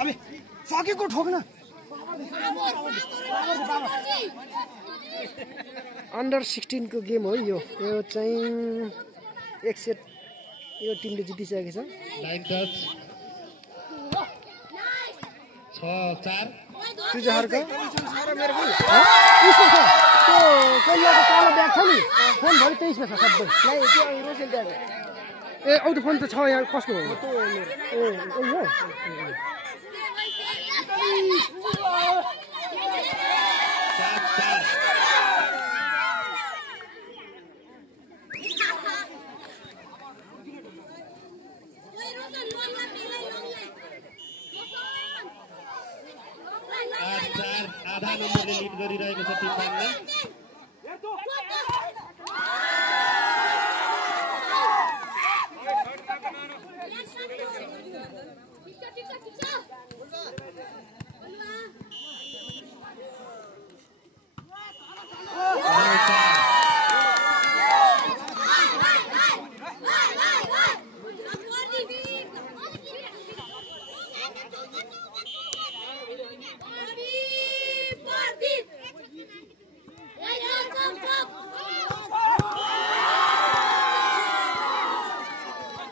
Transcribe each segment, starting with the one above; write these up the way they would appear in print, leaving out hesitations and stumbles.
अबे सकेको ठोक्न अन्डर 16 को गेम हो यो चाहिँ एक सेट यो टिमले जितिसकेको छ लाइन टच 6-4 तुजहरको मेरो पनि उसको छ त्यो कहिलेको कालो ब्याग छ नि फोन भरि 23 मा छ सबै लाई त्यो रोसेल ब्याग ए औ त फोन त छ यहाँ कसको हो त्यो मेरो आधा नम्बरले लिड गरिरहेको छ टिम बाङ्ला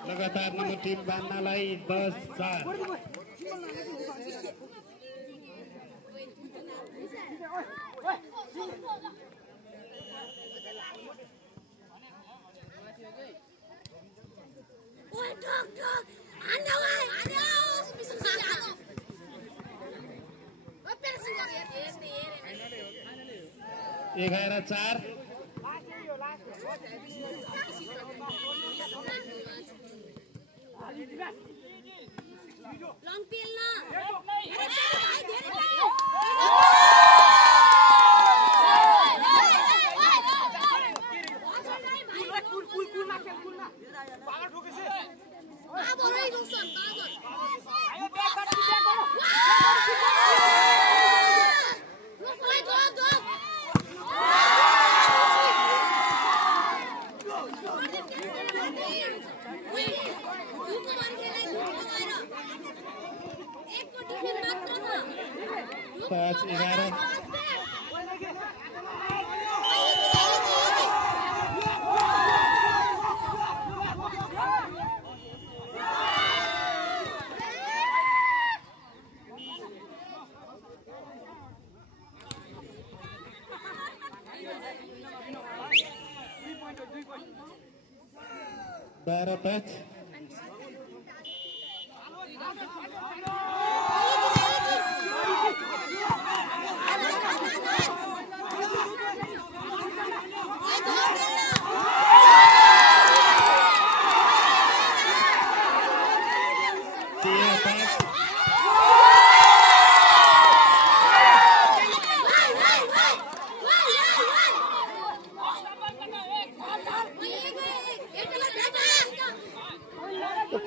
लगातार नम्बर टिम बाङ्लालाई 10-4 11-4 Long pin na. Cool na. Power ठोके से. Power रे Wilson, power. आयो बैक कर. Touch 11 12 touch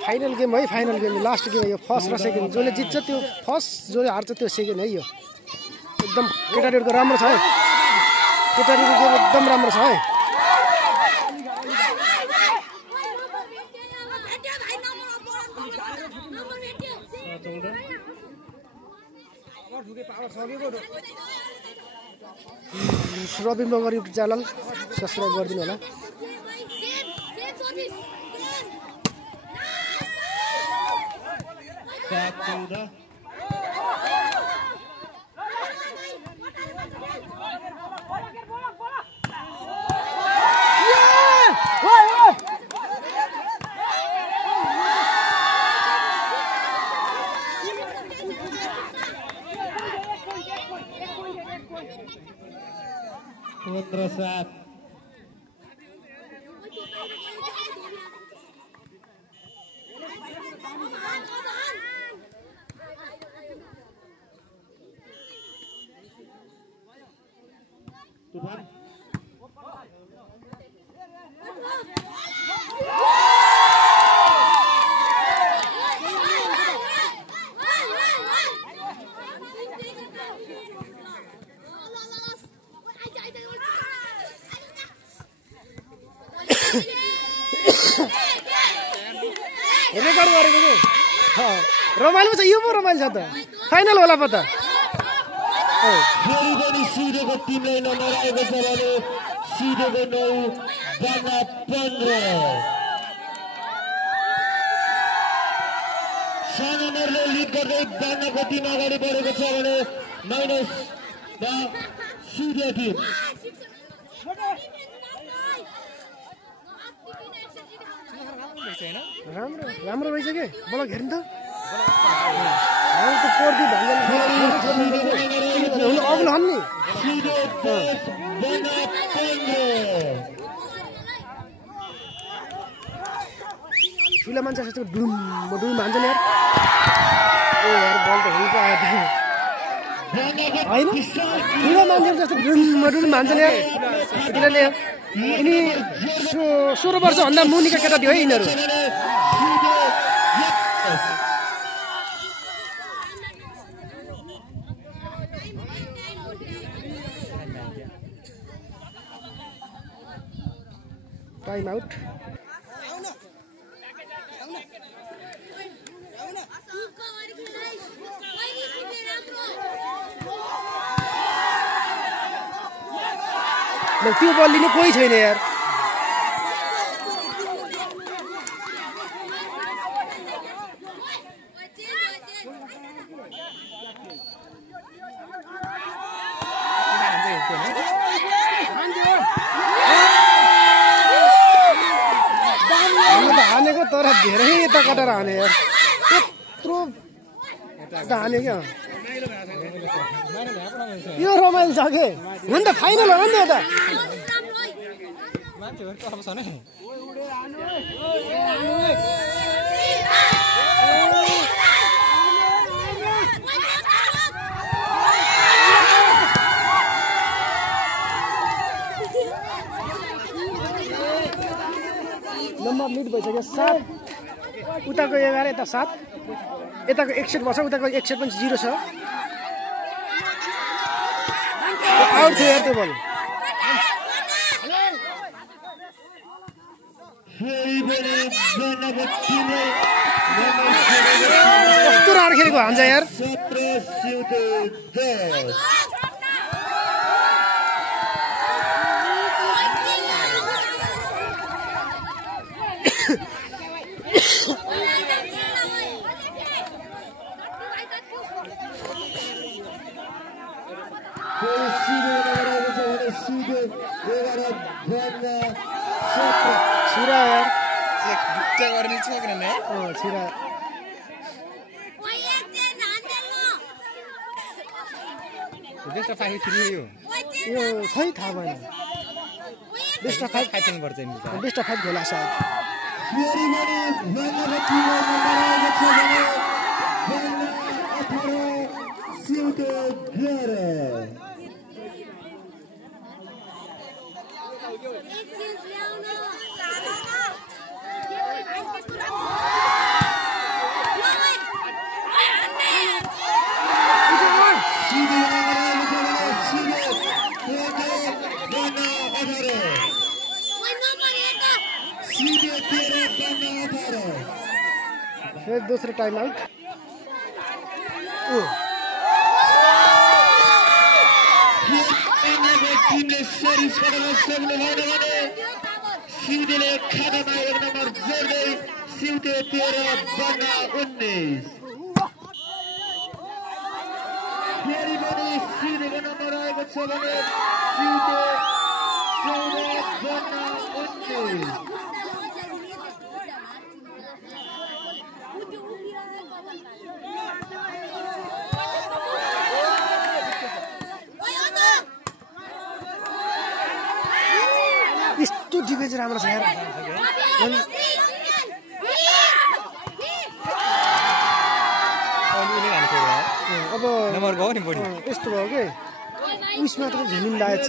फाइनल गेम है फाइनल गेम लास्ट गेम यो फर्स्ट र सेकेन्ड जसले जित्छ त्यो फर्स्ट जो हार्छ त्यो सेकेन्ड है यो एकदम केटाहरुको राम्रो छ है केटाहरुको गेम एकदम राम्रो छ है रबिन बगर युट्युब च्यानल सब्स्क्राइब गरिदिनु होला Saat Tuhan record गरेको रमाइलो छ यो पो रमाइलो छ त फाइनल होला पो त फेरि पनि सिधेको टिमलाई नम्बर आएको छ भने सिधेको 9 बन्ना 15 सानो नम्बरले लिड गर्दै बन्नाको टिम अगाडि बढेको छ भने माइनस सिधे टिम राम्रो रहेछ के मलाई हेर्नु त पर्दी अग्लो हान्ने ठुला मान्छे जस्तो डुम हान्छ नि यार बल त हुन्छ होइन ठुलो मान्छे जस्तो डुम हान्छ नि यार किनभने यिनी 16 वर्षभन्दा मुनिका केटाटी हो यिनीहरू टाइम आउट त्यो बल लिने कोही छैन यार हानेको तर धेरै यता कटार हाने यार यत्रो हाने क्या यो रमाइलो छ के हुन्छ फाइनल हो नि यता नम्बर मिट भइसक्यो 7 उताको 11 यता 7 यताको 61 वर्ष उताको 61 पनि 0 छ आउट थियो यार त्यो बल कस्तो राम्रो खेलेको हान्छ यार छिरा यार गर्ने छ कि नै छिरा बेस्ट 5 फ्री हो यो खै थाहा भएन बेस्ट 5 खाइदिनु पर्छ नि बेस्ट 5 होला सायद फिर दूसरा टाइम आउट सिधेले खानामा 1 नम्बर जोड्दै सिउते 13 बन्ना 19 फेरि पनि सिधेको नम्बर आएको छ भने सिउते 14 बन्ना 19 यस्तो डिफेन्स राम्रो छ यार अब नम्बर गयो नि बढी यस्तो भयो के उस मात्र झिमिन लागेछ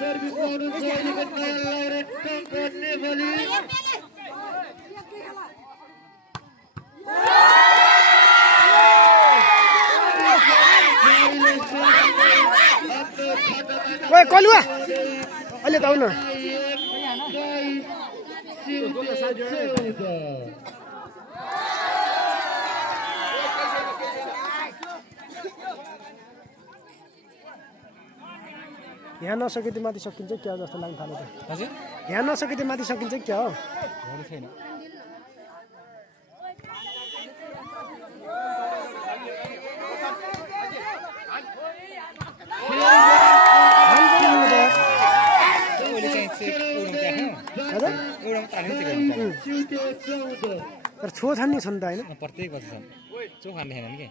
सर्भिस गर्नु चाहिँ कलुवा अहिले त आउन यहाँ नसके त्यो माथि सकिन्छ क्या जस्तो लाग्न थाल्यो त हजुर यहाँ नसके त्यो माथि सकिन्छ क्या हो छैन तर छो छन् नि छन् त होइन प्रत्येक वर्ष छन् चोखा लेखेन कि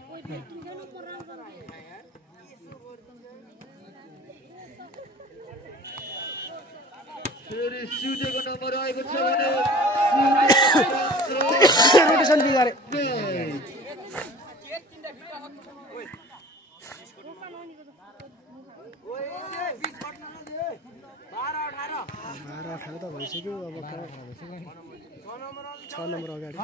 रोटेसन बिगारे त भइसक्यो अब 6 नम्बर अगाडि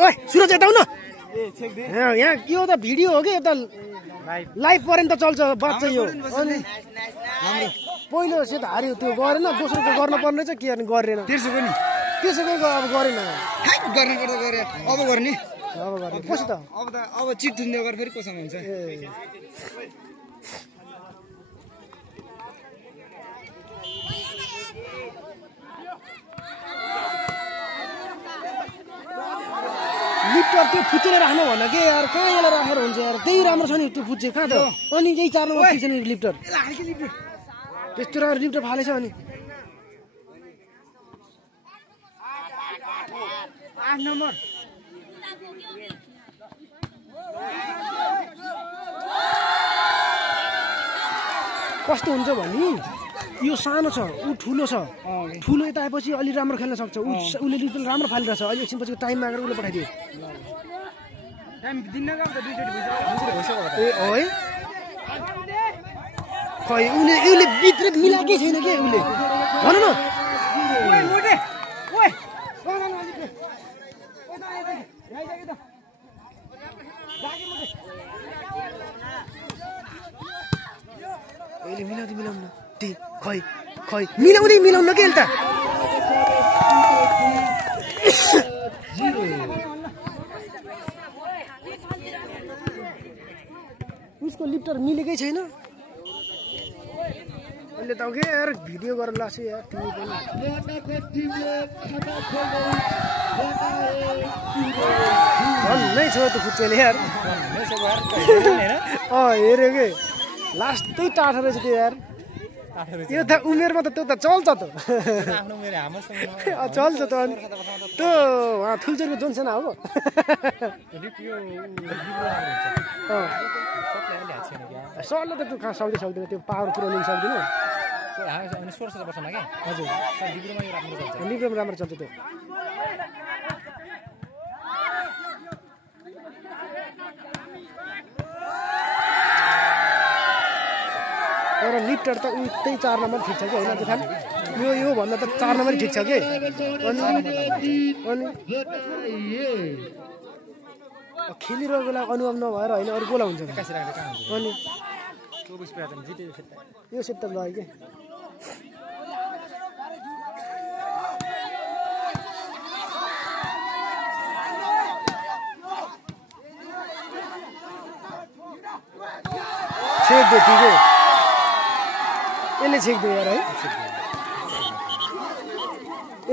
ओए सुरज यता आउन यहाँ के हो त भिडियो हो कि यता लाइभ पर्यन्त चल्छ बच्चा यो अनि पहिलो सेट हार्यो त्यो गरेन दोस्रो त गर्न पर्ने चाहिँ के गरेन तेर्सोको अब गरेन गर्नुपर्दा गरे अब गर्ने अब गर्ने कसो त अब चिट धुन्दै गरे फेरि कोसँग हुन्छ लिफ्टर त्यो फुचेर राख्नु भन के यार कहाँ यसलाई राखेर हुन्छ यार त्यही राम्रो छ नि त्यो फुच्चे कहाँ त अनि यही 4 नम्बर फुच्छ नि लिफ्टर त्यस्तो राम्रो लिफ्टर फालेछ अनि 8 नम्बर कस्तो हुन्छ भने यो सानो छ ऊ ठुलो छ ठुलो यता आएपछि अलि राम्रो खेल्न सक्छ उसले लिफ्टर राम्रो फालिरहेछ अहिले एकछिनपछि टाइम मागेर उसले पठाइदियो टाइम दिन गयो त दुईचोटी ए है खै उसले भित्र मिलाएकै छैन के उसले भन न अहिले मिलाउनु खै मिलाउन के त उसको लिफ्टर मिलेकै छैन अहिले त के यार भिडियो गरेर लाग्छ यार तिमी पनि नै छ त फुच्चेले यार हेऱ्यो के लास्टै टाठो रहेछ त्यो यार यो त उमेरमा त त्यो त चल्छ त चल्छ त अनि त्यो ठुल्चेरको जोनसेन हो सरले त त्यो कहाँ सक्दैन त्यो पावर पुऱ्याउनु सक्दैन हजुर लिब्रोमा राम्रो चल्छ त्यो तर लिफ्टर त त्यही 4 नम्बर ठिक छ कि होइन त्यो यो भन्दा त 4 नम्बर ठिक छ कि अनि खेलिरहेको बेला अनुभव नभएर होइन अरू गोला हुन्छ अनि यो सेट त गयो कि छेक दियो ठिकै यसले छेक दियो यार है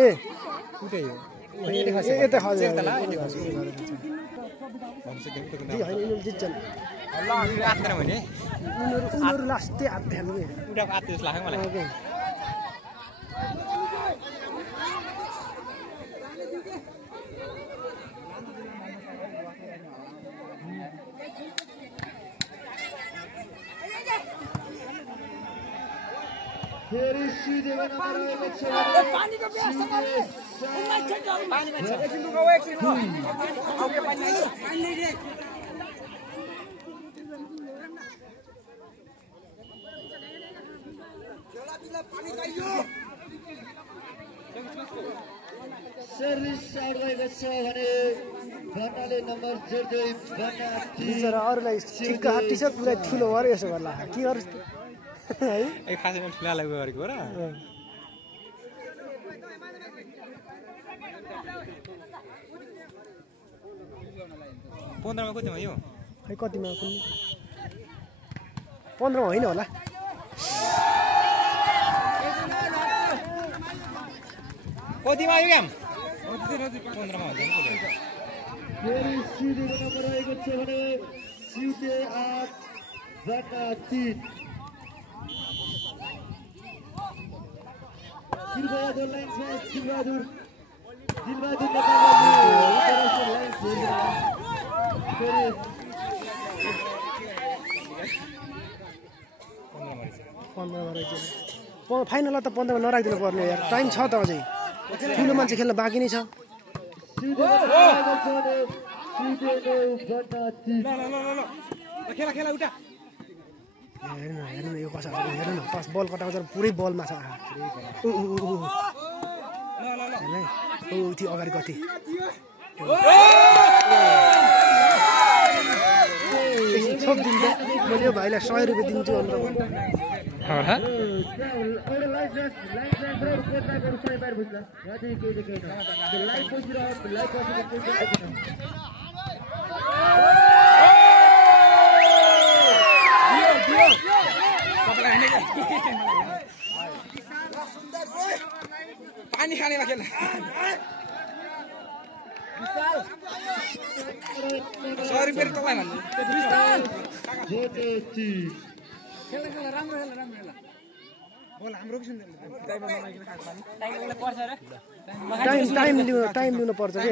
ए यता हजुर जी होइन यिनीहरू जित्छन् उनीहरू लास्टै हात देखाल्नु फेरि सिधेको नम्बर आएको छ पानीको व्यवस्था गर्नु पानी मान्छे एकछिन लुगाउ एकछिन आउने पानी ल्याइदे जोला बिला पानी चाहियो सर्भिस आउट भएको छ भने भन्नाले नम्बर जोड्दै भन्ना बिचरा अरूलाई ठिक्क हाटिछ उसलाई ठुलो गऱ्यो यसो गर्ला के गर्छ है एक खासमा ठुला लागु गरेको हो र 15 मा कतिमा यो खै कतिमा कुन 15 मा होइन होला कतिमा यो गेम 15 मा हुन्छ फेरि सिधेको नम्बर आएको छ भने सिधे 8 भन्ना 3 दिलबहादुर लाइन्समा दिलबहादुर फाइनल त 15 मा नराखिदिनु पर्ने यार टाइम छ त अझै ठुलो मान्छे खेल्न बाँकी नै छ खेला खेला उठा हेर्नु यो कसो हेर्नु न पास बल कटाउँछ पुरै बलमा छ त्यो अगाडि कति छोप दिन्छ मैले यो भाइलाई 100 रुपियाँ दिन्छु अन्त पानी खाने मा खेल्न 100 रुपैयाँ तपाईँ भन्नु खेल्न राम्रो खेल्न बोल हाम्रो किन टाइम लिनु पर्छ के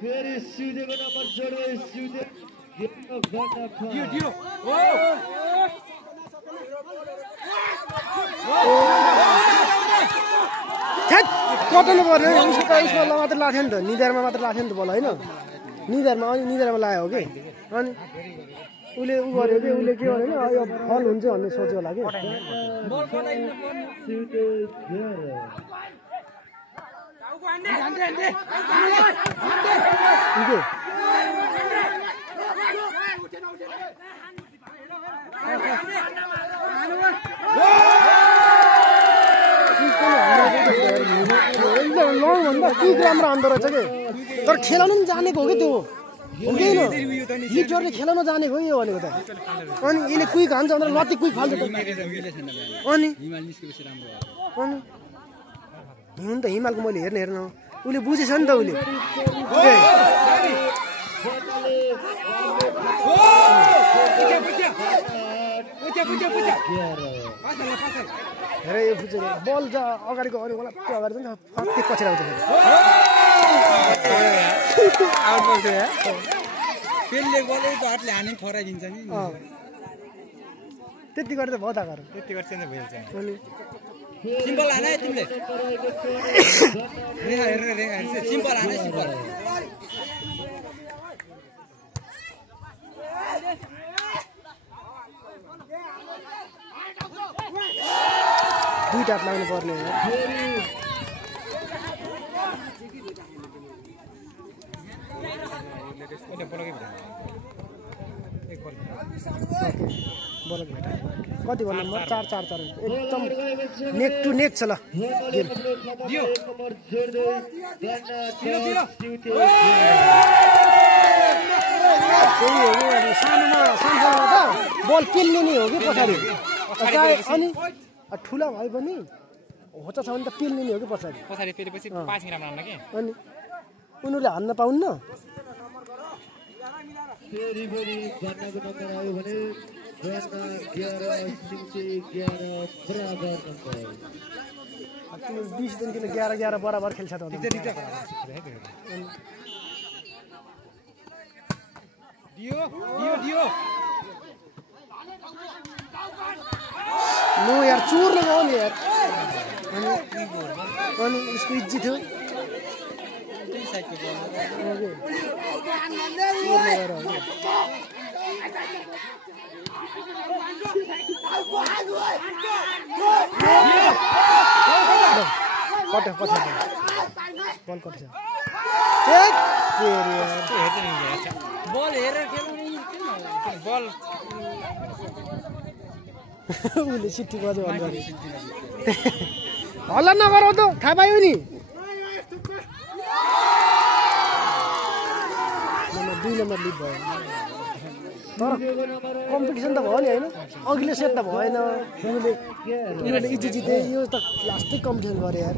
फेरि सिधेको नम्बर जोड्दै सिधे कटाउनु पर्ने उसको त यसमा मात्र लाग्थ्यो नि त निधारमा मात्र लाग्थ्यो नि त बल होइन निधारमा लाग्यो हो कि अनि उसले उ गर्यो कि उसले के गर्यो भने यो फल हुन्छ भन्ने सोच्यो होला कि भन्दा क्विक राम्रो आउँदो रहेछ कि तर खेलाउनु पनि जानेको हो कि त्यो हुँदैन लिडरले खेलाउन जानेको हो यो भनेको त अनि यसले क्विक हान्छ भनेर लत्ती क्विक फाल्छ त अनि हुन त हिमालको मैले हेर्न उसले बुझेछ नि त उसले हेरे यो बुझेर बल छ अगाडिको अरू मलाई त्यो अगाडि छ नि फक्कै पछि आउँछ त्यसले बोले त हातले हाने खराइदिन्छ नि त्यति गरेर त भयो त घर त्यति गर्छ नि भइहाल्छ अनि सिम्पल हाने तिमीले रेखा हेरेर रेखा हेर्छ सिम्पल हाने सिम्पल दुईटा हात लाग्नु पर्ने बोलक भेटा कति भन्नु म 4-4 एकदम नेक टु नेक छ ल गेम दियो नम्बर 02 सानोमा बल पिल्ने नि हो कि पछाडि चाहे अनि ठुला भए पनि होचा छ भने त पिल्ने नि हो कि पछाडि फेरिपछि 5 ग्राम राख्न के अनि उनीहरूले हान्न पाउन्न फेरि गर्नको नम्बर आयो भने 20 दिन किन 11-11 बराबर खेल्छ त दियो नो यार चोर लगाओ नि यार अनि उसको इज्जत थियो बल हेरेर खेल्नु बल उसले सिटी बज्यो हल्ला नगरौ त थाहा पायो नि 2 नम्बर लिड भयो तर कम्पिटिसन त भयो नि होइन अघिल्लो सेट त भएन उनीहरूले इज्जत जिते यो त लास्टै कम्पिटिसन गरे यार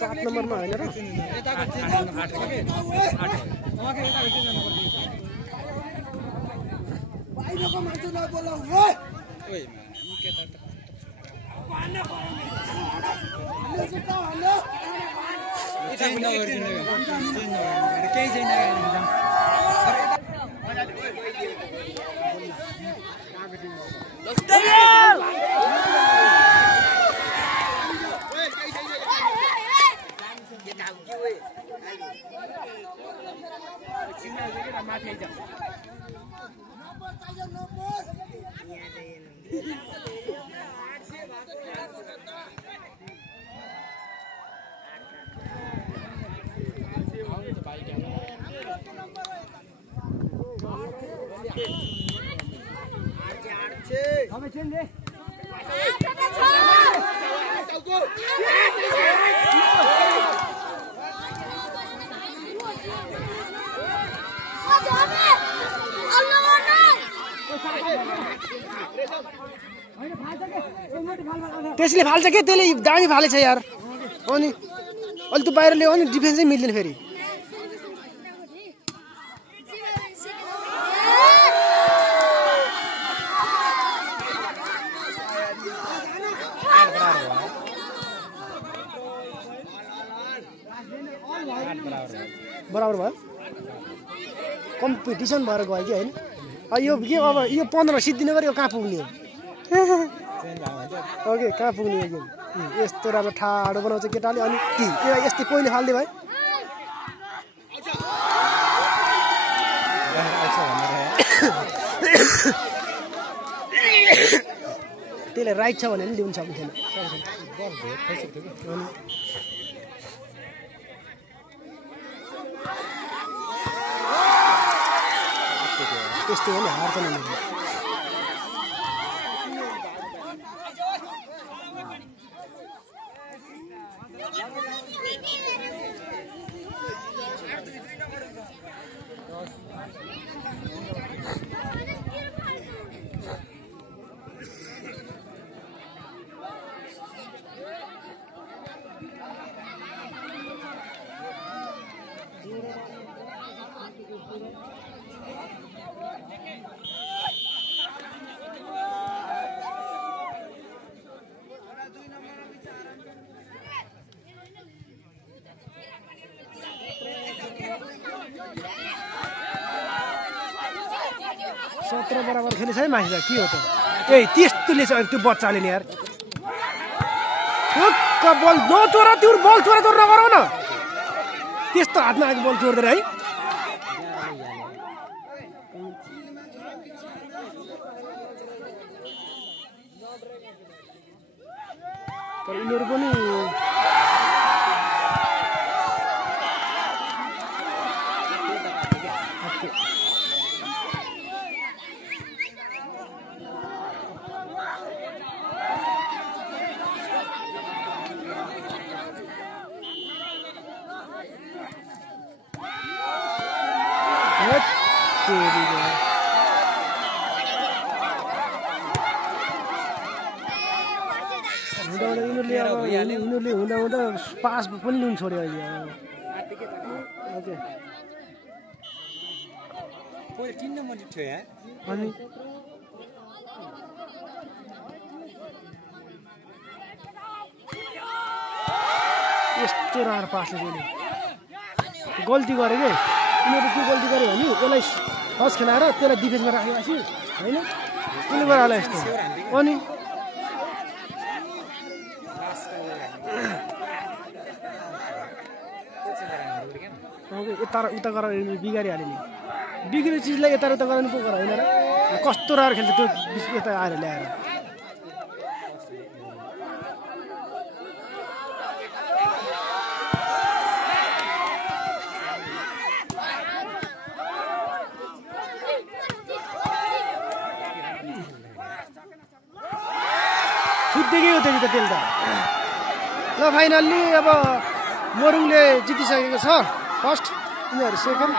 सात नम्बरमा होइन र त्यसले फाल्छ के त्यसले दामी फालेछ यार अनि अलि त बाहिर ल्यायो भने डिफेन्सै मिल्दैन फेरि बराबर भयो कम्पिटिसन भएर गयो कि होइन यो के अब यो 15 सिद्धिनगर यो कहाँ पुग्ने हो ओके कहाँ पुग्ने हो गेम यस्तो राम्रो ठाडो बनाउँछ केटाले अनि यस्तै पहिले फाल्दै भाइ त्यसले राइट छ भने पनि ल्याउनु सक्दैन त्यस्तो हो नि हार्छ नि सत्र बराबर खेलेछ है मान्छे के हो त त्यस्तोले चाहिँ त्यो बच्चाले नि यार ठुक्क बल नचोरा त्यो बल चोरा नगरौ न त्यस्तो हातमा आएको बल चोर्दैन है तर यिनीहरू पनि यिनीहरूले हुँदा हुँदा पास पनि लिनु छोड्यो अहिले ओके पहिले 3 नम्बर थियो यार अनि यस्तो राम्रो पास दिने गल्ती गरे के यिनीहरूले के गल्ती गर्यो भने यसलाई फर्स्ट खेलाएर त्यसलाई डिफेन्समा राखेपछि होइन त्यसले गर्दा होला यस्तो अनि यता उता गरेर बिगारिहाल्यो नि बिग्रेको चिजलाई यता उता गराउनु पो गर होइन र कस्तो राम्रो खेल्छ त्यो यता आएर ल्याएर छुट्टिगयो त्यति त तेल त ल फाइनल्ली अब मोरुङले जितिसकेको छ फर्स्ट यिनीहरू सेकेन्ड